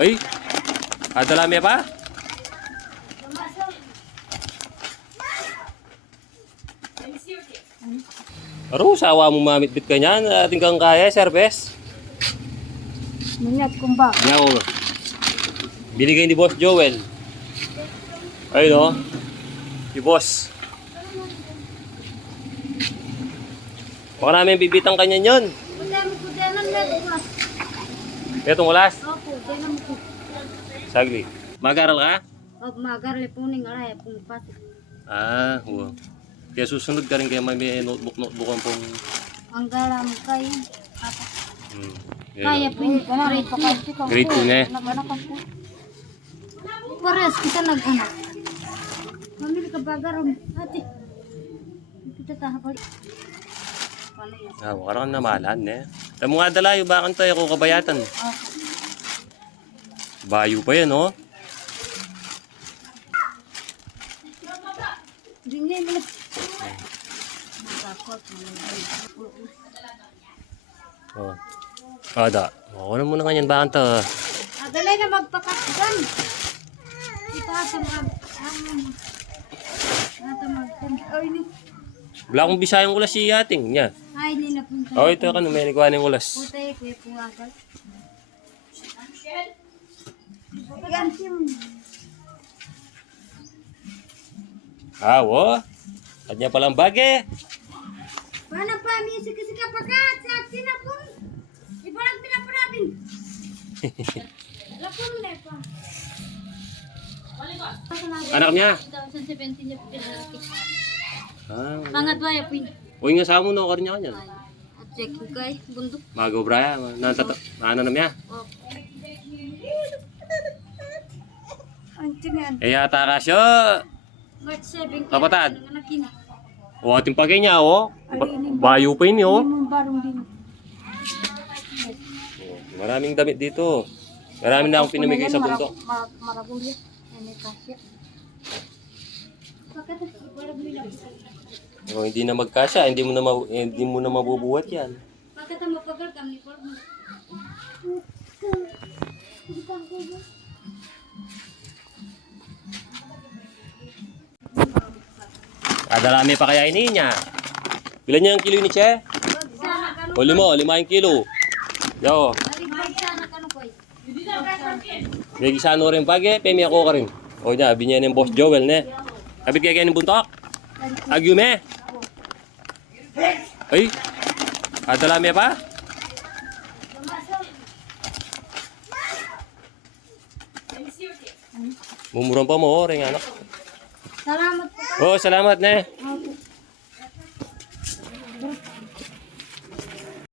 Ay, adalami pa? Aro, sawa mo mamitbit ka niyan. Ating kang kaya, Serbes. Minat kumba. Ngaw. Binigay ni Boss Joel. Ayun o. Si Boss. Baka namin bibitang kanya yun. Madami ko dinan met. Itong ulas. Opo, dinan mo. Sagli. Mag-aral ka? Og magar le puning aray pung pasok. Ah, wow. Kaya susunod ka rin kaya may notebook ang pong... Ang garam kay apa. Kaya Kaya ping grade pa kasi ko. Grade 2 na eh. Nag-anak ako. Pares kita nag-anak. Mamili ka bagarom. Ate. Kita tahapal. Paano yan? Ah, wala kang namalan eh. Tamo nga dala yung bakan tayo ako kabayatan. Opo. Bayo pa yan oh. Dingin mo. Nakakot mo. Oh. Ada. Ano muna kanyan bakan to. Adalay na magpakatgan. Ipasa mo ang ay ni. Wala akong bisayang ulas si ating niya. Ay ni na punta. Oh, ito ka may nikuha ng ulas. Putay ko yung agal. Yan sim. Ah, wo. Kanya palang bage. Paano pa music kasi kapakat sa sinapon. Ibalag pinapanabin. Lapon na pa. Anak niya. 2017 niya pinalaki. Ah. Pangatwa ya pin. Uy nga sa mo no kanya kanyan. At checking kay bundok. Magaw braya. Ano na niya? Oh. Anting yan. Eh yata ka siya. March 7. Kapatad. Nakin. O ating pagay niya oh. Bayo pa yun oh. Barong din. Maraming damit dito. Maraming na akong pinamigay sa bundok. Maragol yan. Ano kasya. O, hindi na magkasya, hindi mo na mabubuhat yan. Pagkata mapagal kami po. Kadalami pa kaya ini niya. Bilan niya ang kilo ni Che? O 5 yung kilo. Yo. May gisano rin pagi, pemi ako ka rin. O niya, binyan ng Boss Joel ne. Kapit kaya ng buntok? Agyo me? Ay, kadalami pa? Mumurang pa mo, ring anak. Salamat po. Oh, salamat ne. Opo.